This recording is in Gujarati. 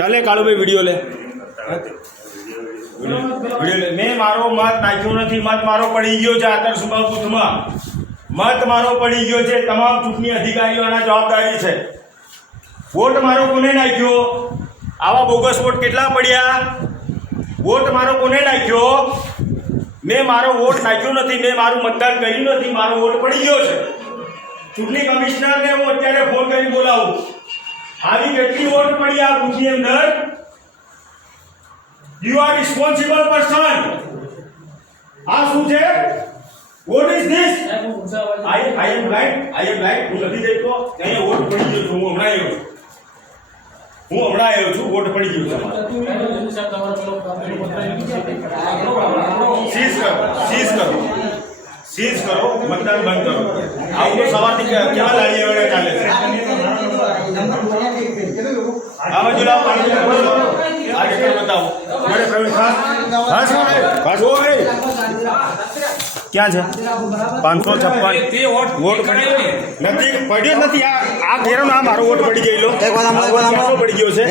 ચાલે કાળુભાઈ વિડીયો લે મેં મારો મત નાખ્યો નથી. મત મારો પડી ગયો છે આદર્શમાં બુથમાં. મત મારો પડી ગયો છે. તમામ ચૂંટણી અધિકારીઓના જવાબદારી છે. વોટ મારો કોને નાખ્યો? આવા બોગસ વોટ કેટલા પડ્યા? વોટ મારો કોને નાખ્યો? મેં મારો વોટ નાખ્યો નથી. મેં મારું મતદાન કર્યું નથી. મારો વોટ પડી ગયો છે. ચૂંટણી કમિશનરને હું અત્યારે ફોન કરી બોલાવું. આવી કેટલી વોટ પડી આ બુથની અંદર? You are responsible person. આ શું છે? What is this? I am right. હું નથી દેખતો. અહીંયા વોટ પડી ગયો છું. હું હમણાં આવ્યો છું. વોટ પડી ગયો છે. સીઝ કરો. મતદાન બંધ કરો. આવું તો સવારથી કેવા લાડીએ વડે ચાલે છે. આ બાજુ લાવો. આ રેકોર્ડ બતાવો. મારે પ્રવીણ ખાસ ક્યાં છે? 556 વોટ નથી પડ્યો નથી. આ ઘેરો ના મારો વોટ પડી ગયેલો. પડી ગયો છે.